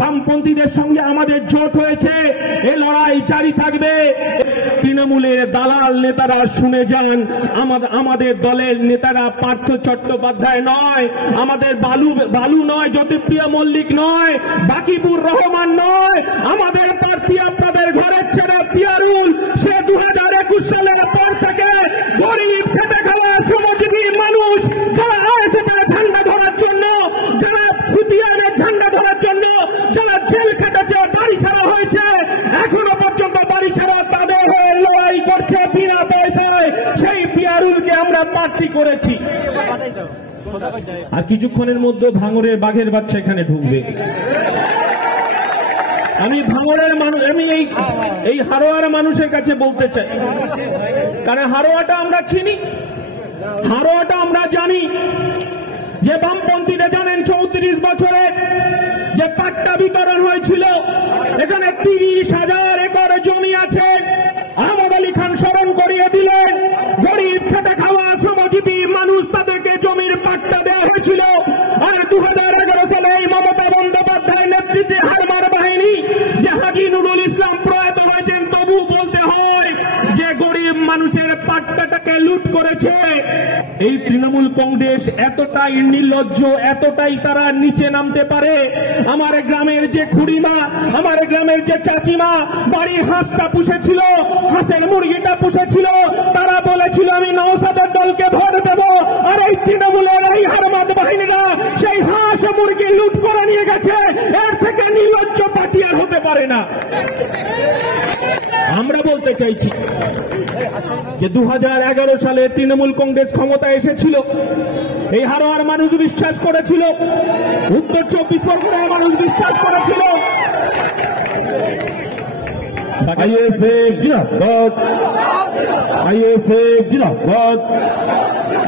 বামপন্থীদের সঙ্গে আমাদের জোট হয়েছে, এই লড়াই জারি থাকবে। তৃণমূলের দালাল নেতারা শুনে যান, আমাদের দলের নেতারা পার্থ চট্টোপাধ্যায় নয়, আমাদের বালু নয়, জ্যোতিপ্রিয় মল্লিক নয়, বাকিবুর রহমান নয়, আমাদের প্রার্থী আপনাদের ঘরের ছেলে পিয়ারুল। সে 2021 সালের পর থেকে গরিব খেটে খাওয়া শ্রমজীবী মানুষ যারা আইএসএফের ঝান্ডা ধরার জন্য, যারা সিপিআইএমের ঝান্ডা ধরার জন্য, যারা জেল খেটেছে, বাড়ি ছাড়া হয়েছে, এখনো পর্যন্ত বাড়ি ছাড়া তাদের হয়ে লড়াই করছে বিনা পয়সায়, সেই পিয়ারুলকে আমরা প্রার্থী করেছি। আর কিছুক্ষণের মধ্যে ভাঙড়ের বাঘের বাচ্চা এখানে ঢুকবে। আমি ভাঙড়ের মানুষ, আমি এই হারোয়ার মানুষের কাছে বলতে চাই, কারণ হারোয়াটা আমরা চিনি, হারোয়াটা আমরা জানি যে বামপন্থীরা জানেন 34 বছরে যে পাট্টা বিতরণ হয়েছিল, এখানে 30,000 একর জমি আছে। আহমদ আলী খান স্মরণ করিয়ে দিলেন, গরিব খেটে খাওয়া শ্রমজীবী মানুষ, তাদেরকে জমির পাট্টা দেওয়া হয়েছিল। আর 2011 সালে এই মমতা বন্দ্যোপাধ্যায়ের নেতৃত্বে হারমার বাহিনী, যে হাজী নুরুল ইসলাম প্রয়াত হয়েছেন, তবু বলতে হয় যে গরিব মানুষের পাট্টাটাকে লুট করেছে। এই তৃণমূল কংগ্রেস এতটাই নির্লজ্জ, এতটাই তারা নিচে নামতে পারে। আমার গ্রামের যে খুড়িমা, আমার গ্রামের যে চাচিমা বাড়ির হাঁসটা পুষেছিল, হাঁসের মুরগিটা পুষেছিল, তারা বলেছিল আমি নওশাদের দলকে ভোট দেব। আর এই তৃণমূলের এই হারমাদ বাহিনীরা সেই হাঁস মুরগি লুট করে নিয়ে গেছে। এর থেকে নির্লজ্জ পার্টি আর হতে পারে না। আমরা বলতে চাইছি যে 2011 সালে তৃণমূল কংগ্রেস ক্ষমতায় এসেছিল, এই হারোয়ার মানুষ বিশ্বাস করেছিল, উত্তর 24 পরগনার মানুষ বিশ্বাস করেছিল। আইএসএফ জিন্দাবাদ, আইএসএফ জিন্দাবাদ।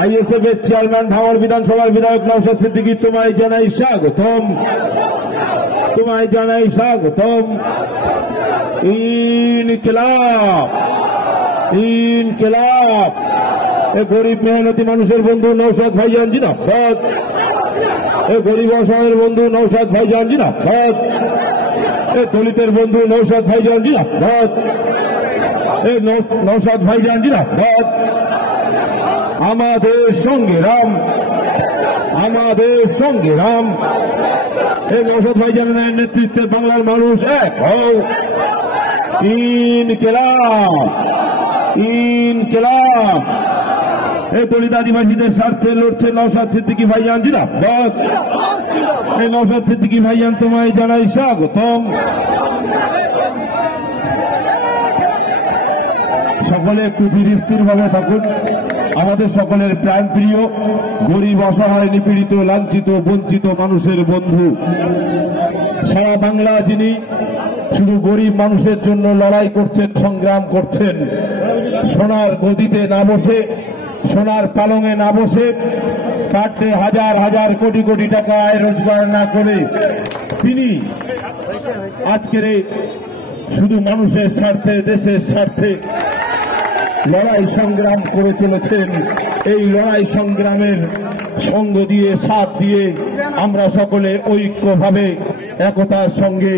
আইএসএফ এর চেয়ারম্যান ভাঙড় বিধানসভার বিধায়ক নওশাদ সিদ্দিকী, তোমায় জানাই স্বাগতম, তোমায় জানাই স্বাগতম। ইনকিলাব, ইনকিলাব। এ গরিব মেহনতি মানুষের বন্ধু নওশাদ ভাইজান জিন্দাবাদ, এ গরিব অসহায়ের বন্ধু নওশাদ ভাইজান জিন্দাবাদ, এ দলিতের বন্ধু নওশাদ ভাইজান জিন্দাবাদ, এ নওশাদ ভাইজান জিন্দাবাদ। আমাদের সঙ্গে রাম, আমাদের সঙ্গে রাম। এই নওশাদ ভাইজানের নেতৃত্বে বাংলার মানুষ এক হও। ইনকিলাব, ইনকিলাব। এই দলিত আদিবাসীদের স্বার্থে লড়ছে নওশাদ সিদ্দিকী ভাইজান জিন্দাবাদ। এই নওশাদ সিদ্দিকী ভাইজান, তোমায় জানাই স্বাগতম। সকলে একটু ধীর স্থির ভাবে থাকুন। আমাদের সকলের প্রাণ প্রিয়, গরিব অসহায় নিপীড়িত লাঞ্ছিত বঞ্চিত মানুষের বন্ধু, সারা বাংলা যিনি শুধু গরিব মানুষের জন্য লড়াই করছেন, সংগ্রাম করছেন, সোনার গদিতে না বসে, সোনার পালঙে না বসে, কাটে হাজার হাজার কোটি কোটি টাকা আয় রোজগার না করে তিনি আজকের শুধু মানুষের স্বার্থে, দেশের স্বার্থে লড়াই সংগ্রাম করে চলেছেন। এই লড়াই সংগ্রামের সঙ্গ দিয়ে, সাথ দিয়ে আমরা সকলে ঐক্যভাবে একতার সঙ্গে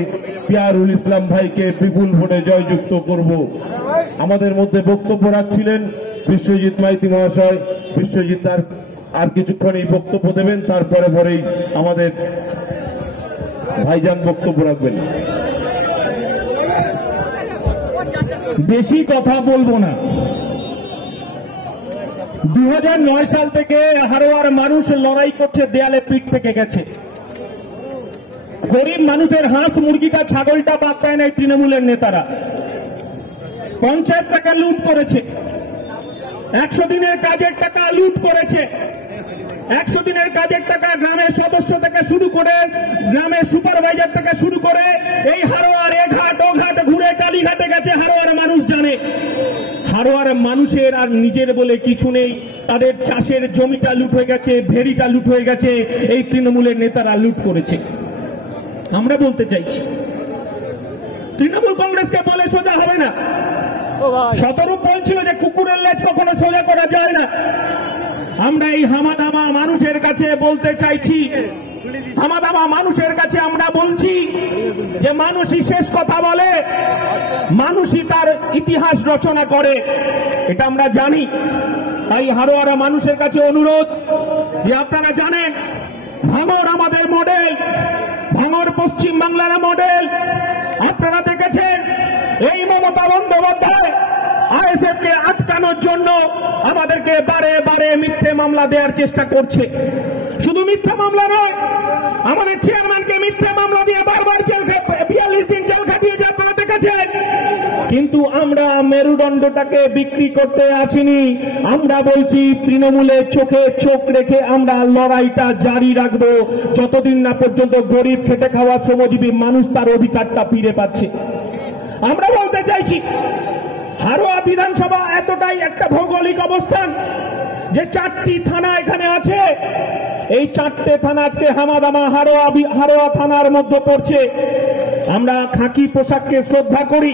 পিয়ারুল ইসলাম ভাইকে বিপুল ভোটে জয়যুক্ত করব। আমাদের মধ্যে বক্তব্য রাখছিলেন বিশ্বজিৎ মাইতি মহাশয়। বিশ্বজিৎ আর কিছুক্ষণই বক্তব্য দেবেন, তারপরে পরেই আমাদের ভাইজান বক্তব্য রাখবেন। বেশি কথা বলবো না। 2009 সাল থেকে হারোয়ার মানুষ লড়াই করছে, দেয়ালে পিঠ থেকে গেছে। গরিব মানুষের হাঁস মুরগিটা ছাগলটা বাদ দেয় না তৃণমূলের নেতারা। পঞ্চায়েত টাকা লুট করেছে, 100 দিনের কাজের টাকা লুট করেছে। 100 দিনের কাজের টাকা গ্রামের সদস্য থেকে শুরু করে, গ্রামের সুপারভাইজার থেকে শুরু করে, এই হারোয়ার এ ঘাট ও ঘাট ঘুরে কালীঘাটে গেছে। হারোয়ার মানুষ জানে, হারোয়ার মানুষের আর নিজের বলে কিছু নেই। তাদের চাষের জমিটা লুট হয়ে গেছে, ভেড়িটা লুট হয়ে গেছে, এই তৃণমূলের নেতারা লুট করেছে। আমরা বলতে চাইছি, তৃণমূল কংগ্রেসকে বলে সোজা হবে না। শতরূপ বলছিল যে কুকুরের লেজ কখনো সোজা করা যায় না। আমরা এই হামাদামা মানুষের কাছে বলতে চাইছি, হামাদামা মানুষের কাছে আমরা বলছি যে মানুষই শেষ কথা বলে, মানুষই তার ইতিহাস রচনা করে, এটা আমরা জানি। তাই হারোয়ারা মানুষের কাছে অনুরোধ যে আপনারা জানেন ভাঙড় আমাদের মডেল, ভাঙড় পশ্চিম বাংলার মডেল। আপনারা দেখেছেন এই মমতা বন্দ্যোপাধ্যায় আইএসএফ কে আটকানোর জন্য আমাদেরকে বারে বারে মিথ্যে মামলা দেওয়ার চেষ্টা করছে। শুধু মিথ্যা মামলা নয়, আমাদের চেয়ারম্যানকে মিথ্যা মামলা দিয়ে বারবার 42 দিন জেল খাটিয়েছে, আপনারা দেখেছেন। কিন্তু আমরা মেরুদণ্ডটাকে বিক্রি করতে আসিনি। আমরা বলছি তৃণমূলের চোখে চোখ রেখে আমরা লড়াইটা জারি রাখবো যতদিন না পর্যন্ত গরিব খেটে খাওয়া শ্রমজীবী মানুষ তার অধিকারটা ফিরে পাচ্ছে। আমরা বলতে চাইছি হারোয়া বিধানসভা এতটাই একটা ভৌগোলিক অবস্থান যে 4টি থানা এখানে আছে। এই 4টে থানা আজকে হামাদামা হারোয়া থানার মধ্যে পড়ছে। আমরা খাকি পোশাককে শ্রদ্ধা করি।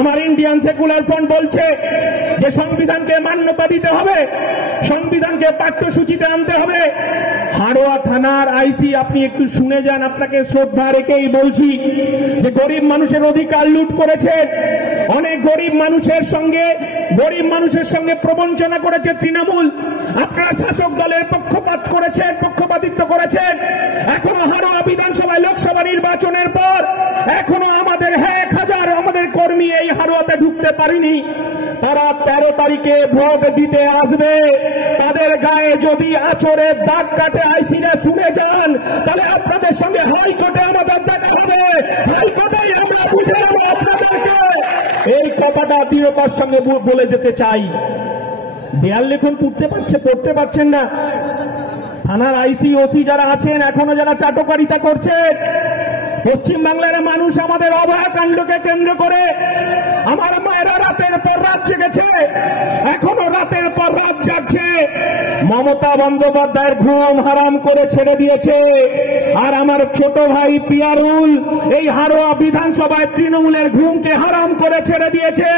আমার ইন্ডিয়ান সেকুলার ফ্রন্ট বলছে যে সংবিধানকে মান্যতা দিতে হবে, সংবিধানকে পাঠ্যসূচিতে আনতে হবে। হারোয়া থানার আইসি আপনি একটু শুনে যান, আপনাকে শ্রদ্ধা রেখেই বলছি যে গরিব মানুষের অধিকার লুট করেছে, অনেক গরিব মানুষের সঙ্গে প্রবঞ্চনা করেছে তৃণমূল। আপনারা শাসক দলের পক্ষপাতিত্ব করেছেন। এখনো হারোয়া বিধানসভায় লোকসভা নির্বাচনের পর এখনো আমাদের 1000 আমাদের কর্মী এই হারোয়াতে ঢুকতে পারেনি। তারা 13 তারিখে ভোট দিতে আসবে। তাদের গায়ে যদি আঁচড়ের দাগ কাটে আইসিনে শুনে যান, তাহলে আপনাদের সঙ্গে হাইকোর্টে আমাদের দেখা হবে। হাইকোর্টে আমরা বুঝে নেব আপনাদেরকে। এই কথাটা দৃঢ়তার সঙ্গে বলে যেতে চাই। দেয়াল লেখন পড়তে পারছেন না। থানার আইসি ওসি যারা আছেন, এখনো যারা চাটকারিতা করছেন, পশ্চিম বাংলার মানুষ আমাদের অভয়াকাণ্ডকে কেন্দ্র করে আমার মায়েরা রাতের পর রাত জেগেছে, এখনো রাতের পর রাত জাগছে। মমতা বন্দ্যোপাধ্যায়ের ঘুম হারাম করে ছেড়ে দিয়েছে। আর আমার ছোট ভাই পিয়ারুল এই হারোয়া বিধানসভায় তৃণমূলের ঘুমকে হারাম করে ছেড়ে দিয়েছে।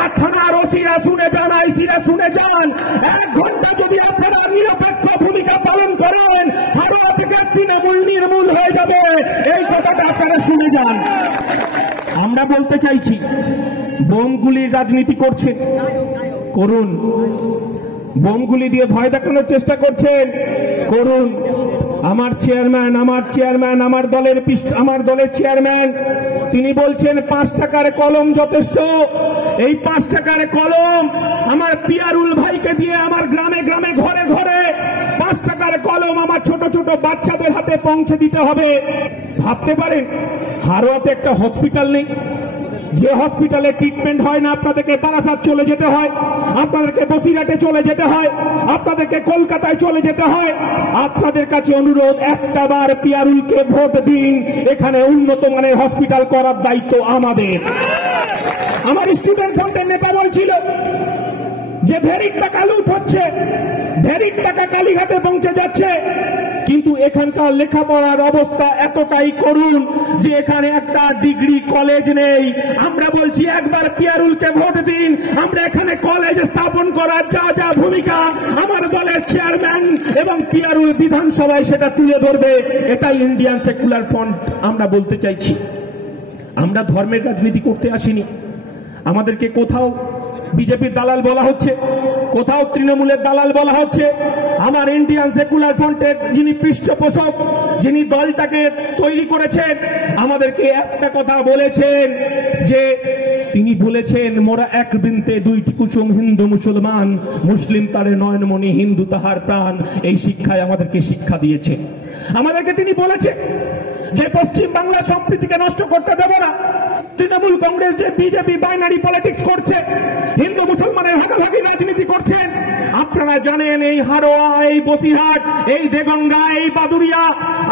আর থানার ওসিরা শুনে যান, আইসিরা শুনে যান, 1 ঘন্টা যদি আপনারা নিরপেক্ষ ভূমিকা পালন করেন, হারোয়া থেকে তৃণমূল নির্মূল হয়ে যাবে। এই কথাটা আপনারা শুনে যান। আমরা বলতে চাইছি বোমগুলির রাজনীতি করুন, বোমগুলি দিয়ে ভয় দেখানোর চেষ্টা করছেন, করুন। আমার চেয়ারম্যান আমার দলের চেয়ারম্যান তিনি বলছেন 5 টাকার কলম যথেষ্ট। এই 5 টাকার কলম আমার পিয়ারুল ভাইকে দিয়ে আমার গ্রামে গ্রামে ঘরে ঘরে 5 টাকার কলম আমার ছোট ছোট বাচ্চাদের হাতে পৌঁছে দিতে হবে। ভাবতে পারেন হারোয়াতে একটা হসপিটাল নেই, যে হসপিটালে ট্রিটমেন্ট হয় না আপনাদেরকে বারাসাত চলে যেতে হয়, আপনাদেরকে বসিরহাটে চলে যেতে হয়, আপনাদেরকে কলকাতায় চলে যেতে হয়। আপনাদের কাছে অনুরোধ, একটা বার পিয়ারুলকে ভোট দিন। এখানে উন্নত মানের হসপিটাল করার দায়িত্ব আমাদের। আমার স্টুডেন্ট ফ্রন্টের নেতা বলছিল যে ভেরির টাকা লুট হচ্ছে, ভেরির টাকা কালীঘাটে পৌঁছে যাচ্ছে, কিন্তু এখানকার লেখাপড়ার অবস্থা এতটাই করুণ যে এখানে একটা ডিগ্রি কলেজ নেই। আমরা বলছি একবার পিয়ারুলকে ভোট দিন। আমরা এখানে কলেজ স্থাপন করার যা ভূমিকা আমার দলের চেয়ারম্যান এবং পিয়ারুল বিধানসভায় সেটা তুলে ধরবে। এটাই ইন্ডিয়ান সেকুলার ফ্রন্ট আমরা বলতে চাইছি। আমরা ধর্মের রাজনীতি করতে আসিনি। আমাদেরকে কোথাও বিজেপির দালাল বলা হচ্ছে, কোথাও তৃণমূলের দালাল বলা হচ্ছে। আমার ইন্ডিয়ান সেকুলার ফ্রন্টের যিনি পৃষ্ঠপোষক, যিনি দলটাকে তৈরি করেছেন, আমাদেরকে একটা কথা বলেছেন যে তিনি বলেছেন মোরা এক বৃন্তে 2টি কুসুম, হিন্দু মুসলমান, মুসলিম তারে নয়নমণি, হিন্দু তাহার প্রাণ। এই শিক্ষায় আমাদেরকে শিক্ষা দিয়েছে। আমাদেরকে তিনি বলেছে যে পশ্চিম বাংলার সম্প্রীতিকে নষ্ট করতে দেব না। তৃণমূল কংগ্রেস যে বিজেপি বাইনারি পলিটিক্স করছে, হিন্দু মুসলমানের ভাগাভাগি রাজনীতি করছেন। আপনারা জানেন এই হারোয়া, এই বসিরহাট, এই দেগঙ্গা, এই বাদুরিয়া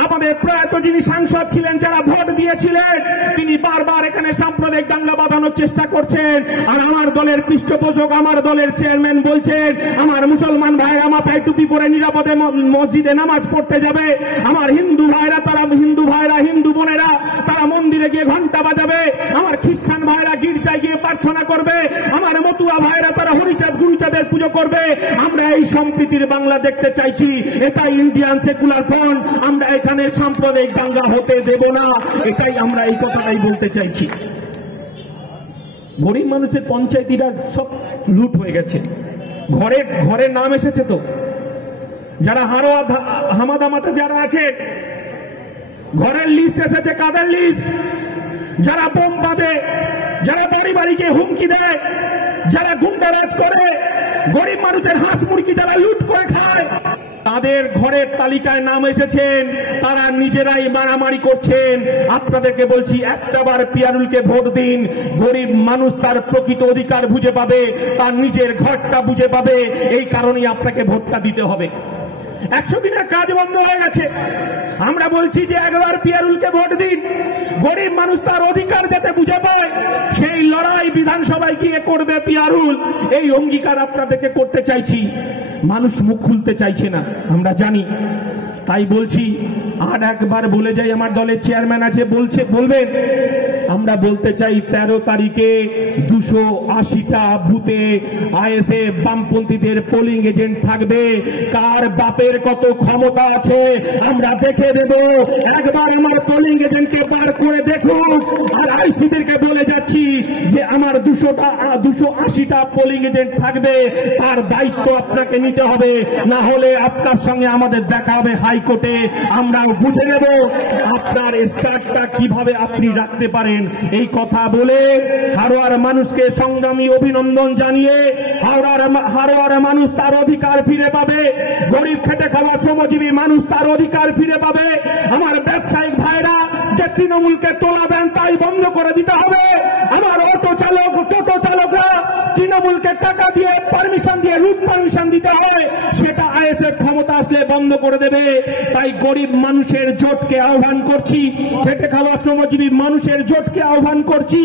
আমাদের প্রয়াত যিনি সাংসদ ছিলেন, যারা ভোট দিয়েছিলেন, তিনি বারবার এখানে সাম্প্রদায়িক দাঙ্গা বাঁধানোর চেষ্টা করছেন। আর আমার দলের পৃষ্ঠপোষক, আমার দলের চেয়ারম্যান বলছেন আমার মুসলমান ভাইরা মাথায় টুপি পরে নিরাপদে মসজিদে নামাজ পড়তে যাবে। আমার হিন্দু ভাইরা, হিন্দু বোনেরা তারা মন্দিরে গিয়ে ঘন্টা বাজাবে। আমার খ্রিস্টান ভাইরা গির্জায় গিয়ে প্রার্থনা করবে, আমার মতুয়া ভাইরা তারা হরিচাঁদ গুরুচাঁদের পুজো করবে। আমরা এই সম্প্রীতির বাংলা দেখতে চাইছি, এটাই ইন্ডিয়ান সেকুলার ফ্রন্ট। আমরা এখানে সাম্প্রদায়িক দাঙ্গা হতে দেব না, এটাই আমরা এই কথাটাই বলতে চাইছি। গরিব মানুষের পঞ্চায়েতিরা সব লুট হয়ে গেছে, ঘরে ঘরে নাম এসেছে তো, যারা হারোয়া হামাদামাতে যারা আছে ঘরের লিস্ট এসেছে, কাদের লিস্ট? যারা বোম বাঁধে, যারা বাড়ি বাড়ি গিয়ে হুমকি দেয়, যারা গুন্ডারাজ করে, গরিব মানুষের হাঁস মুরগি যারা লুট করে খায়, তাদের ঘরের তালিকায় নাম এসেছেন। তারা নিজেরাই মারামারি করছেন। আপনাদেরকে বলছি, একটাবার পিয়ারুলকে ভোট দিন। গরিব মানুষ তার প্রকৃত অধিকার বুঝে পাবে, তার নিজের ঘরটা বুঝে পাবে। এই কারণেই আপনাকে ভোটটা দিতে হবে। 100 দিনের কাজ বন্ধ হয়ে গেছে। আমরা বলছি যে একবার পিয়ারুলকে ভোট দিন। গরিব মানুষ তার অধিকার যাতে বুঝে পায়, সেই লড়াই বিধানসভায় গিয়ে করবে পিয়ারুল। এই অঙ্গীকার আপনাদেরকে করতে চাইছি। মানুষ মুখ খুলতে চাইছে না, আমরা জানি। তাই বলছি, আর একবার বলে যাই, আমার দলের চেয়ারম্যান আছে, বলবেন। আমরা বলতে চাই, 13 তারিখে 280টা বুথে আইএসএফ বামপন্থীদের পোলিং এজেন্ট থাকবে। কার বাপের কত ক্ষমতা আছে আমরা দেখে দেব। একবার আমার পোলিং এজেন্টকে বার করে দেখুন। আর আইসিদেরকে বলে যাচ্ছি যে আমার 280টা পোলিং এজেন্ট থাকবে, তার দায়িত্ব আপনাকে নিতে হবে। না হলে আপনার সঙ্গে আমাদের দেখা হবে হাইকোর্টে। আমরাও বুঝে নেব আপনার স্টার্টটা কিভাবে আপনি রাখতে পারেন। এই কথা বলে হারোয়ার মানুষকে সংগ্রামী অভিনন্দন জানিয়ে, হারোয়ার মানুষ তার অধিকার ফিরে পাবে। গরিব খেটে খাওয়া শ্রমজীবী মানুষ তার অধিকার ফিরে পাবে। আমার ব্যবসায়িক ভাইরা যে তৃণমূলকে তোলা দেন তাই বন্ধ করে দিতে হবে। আমার টোটো চালকরা তৃণমূলকে টাকা দিয়ে পারমিশন দিয়ে রুট পারমিশন দিতে হয়, সেটা আইএসএফ ক্ষমতা আসলে বন্ধ করে দেবে। তাই গরিব মানুষের জোটকে আহ্বান করছি, খেটে খাওয়া শ্রমজীবী মানুষের জোটকে আহ্বান করছি।